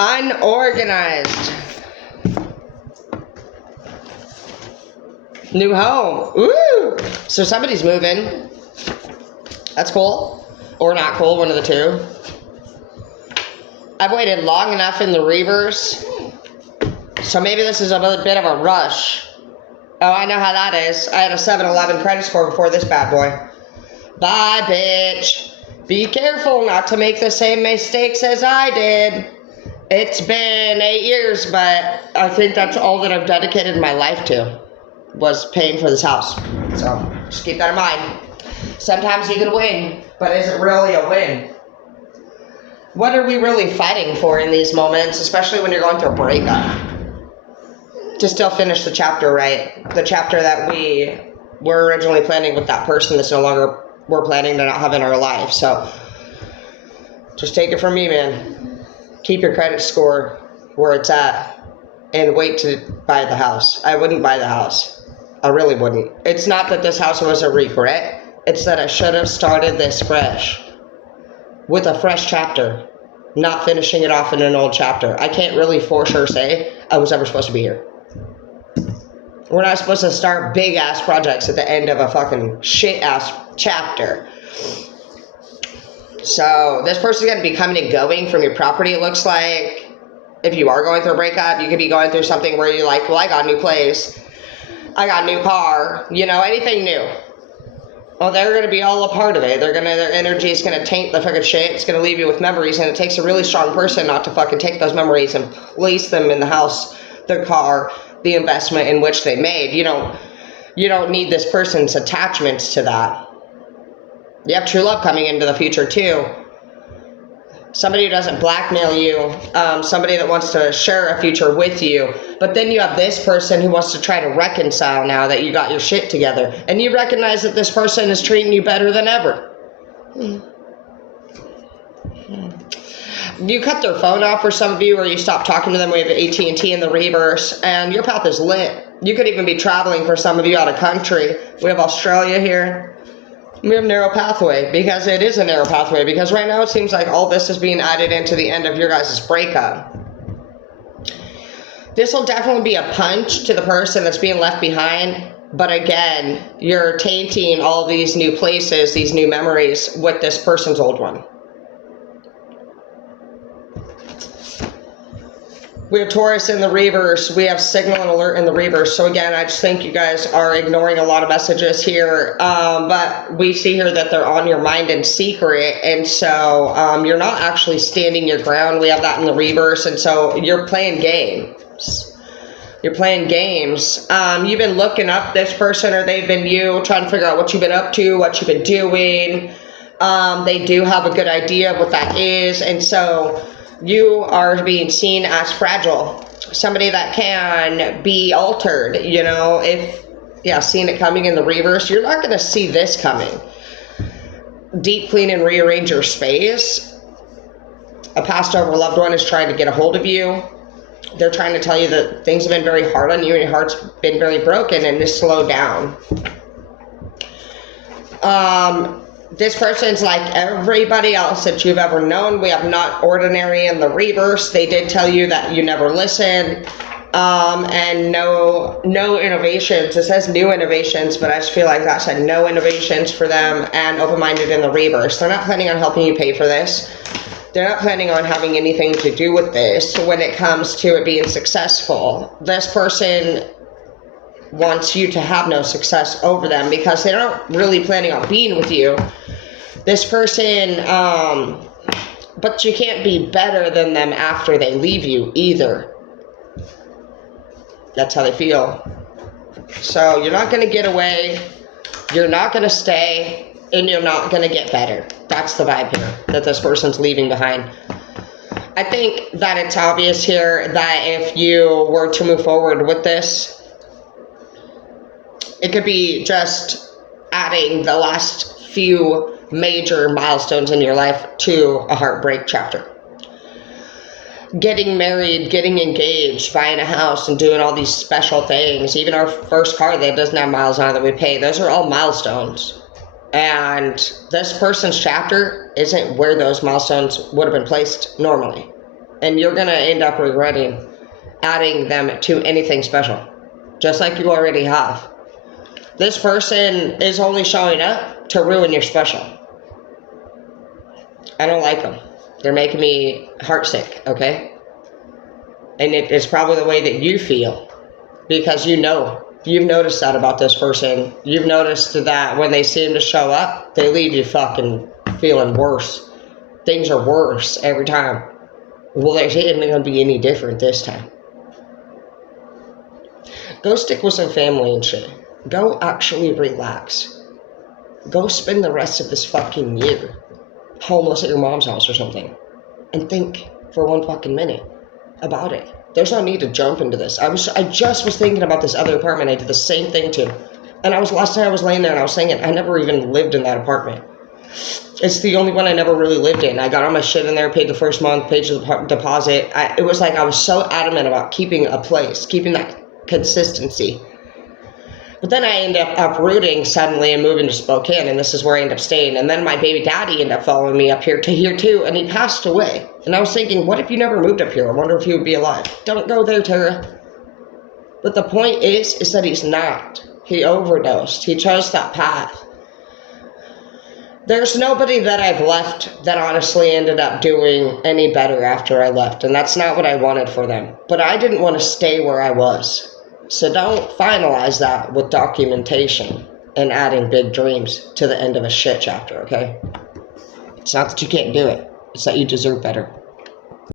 Unorganized. New home. Ooh. So somebody's moving. That's cool. Or not cool, one of the two. I've waited long enough in the reverse. So maybe this is a bit of a rush. Oh, I know how that is. I had a 7-Eleven credit score before this bad boy. Bye, bitch. Be careful not to make the same mistakes as I did. It's been 8 years, but I think that's all that I've dedicated my life to, was paying for this house. So just keep that in mind. Sometimes you can win, but is it really a win? What are we really fighting for in these moments, especially when you're going through a breakup? To still finish the chapter right. The chapter that we were originally planning with that person that's no longer we're planning to not have in our life. So just take it from me, man. Keep your credit score where it's at and wait to buy the house. I wouldn't buy the house. I really wouldn't. It's not that this house was a regret. It's that I should have started this fresh. With a fresh chapter. Not finishing it off in an old chapter. I can't really for sure say I was ever supposed to be here. We're not supposed to start big-ass projects at the end of a fucking shit-ass chapter. So, this person's going to be coming and going from your property, it looks like. If you are going through a breakup, you could be going through something where you're like, well, I got a new place. I got a new car. You know, anything new. Well, they're going to be all a part of it. Their energy is going to taint the fucking shit. It's going to leave you with memories, and it takes a really strong person not to fucking take those memories and place them in the house, their car, the investment in which they made. You don't need this person's attachments to that. You have true love coming into the future too. Somebody who doesn't blackmail you, somebody that wants to share a future with you. But then you have this person who wants to try to reconcile now that you got your shit together. And you recognize that this person is treating you better than ever. You cut their phone off for some of you, or you stop talking to them. We have AT&T in the reverse, and your path is lit. You could even be traveling for some of you out of country. We have Australia here. We have narrow pathway, because it is a narrow pathway, because right now it seems like all this is being added into the end of your guys' breakup. This will definitely be a punch to the person that's being left behind, but again, you're tainting all these new places, these new memories with this person's old one. We have Taurus in the reverse. We have Signal and Alert in the reverse. So again, I just think you guys are ignoring a lot of messages here. But we see here that they're on your mind in secret. And so you're not actually standing your ground. We have that in the reverse. And so you're playing games. You're playing games. You've been looking up this person, or they've been you, trying to figure out what you've been up to, what you've been doing. They do have a good idea of what that is. And so you are being seen as fragile, somebody that can be altered, seeing it coming in the reverse. You're not going to see this coming. Deep clean and rearrange your space. A passed over loved one is trying to get a hold of you. They're trying to tell you that things have been very hard on you, and your heart's been very broken, and to slow down. This person's like everybody else that you've ever known. We have Not Ordinary in the reverse. They did tell you that you never listen. And no innovations. It says new innovations, but I just feel like that said no innovations for them, and open-minded in the reverse. They're not planning on helping you pay for this. They're not planning on having anything to do with this when it comes to it being successful. This person wants you to have no success over them because they're not really planning on being with you. This person, but you can't be better than them after they leave you either. That's how they feel. So you're not going to get away, you're not going to stay, and you're not going to get better. That's the vibe here that this person's leaving behind. I think that it's obvious here that if you were to move forward with this, it could be just adding the last few major milestones in your life to a heartbreak chapter. Getting married, getting engaged, buying a house, and doing all these special things. Even our first car that doesn't have miles on it that we pay, those are all milestones. And this person's chapter isn't where those milestones would have been placed normally. And you're going to end up regretting adding them to anything special. Just like you already have. This person is only showing up to ruin your special. I don't like them. They're making me heartsick, okay? And it is probably the way that you feel. Because you've noticed that about this person. You've noticed that when they seem to show up, they leave you fucking feeling worse. Things are worse every time. Well, they ain't going to be any different this time. Go stick with some family and shit. Go actually relax. Go spend the rest of this fucking year homeless at your mom's house or something. And think for one fucking minute about it. There's no need to jump into this. I just was thinking about this other apartment I did the same thing to. And last night I was laying there and I was thinking, I never even lived in that apartment. It's the only one I never really lived in. I got all my shit in there, paid the first month, paid the deposit. It was like I was so adamant about keeping a place, keeping that consistency. But then I ended up uprooting suddenly and moving to Spokane, and this is where I ended up staying. And then my baby daddy ended up following me up here too, and he passed away. And I was thinking, what if you never moved up here? I wonder if he would be alive. Don't go there, Tara. But the point is that he's not. He overdosed. He chose that path. There's nobody that I've left that honestly ended up doing any better after I left, and that's not what I wanted for them. But I didn't want to stay where I was. So don't finalize that with documentation and adding big dreams to the end of a shit chapter, okay? It's not that you can't do it. It's that you deserve better.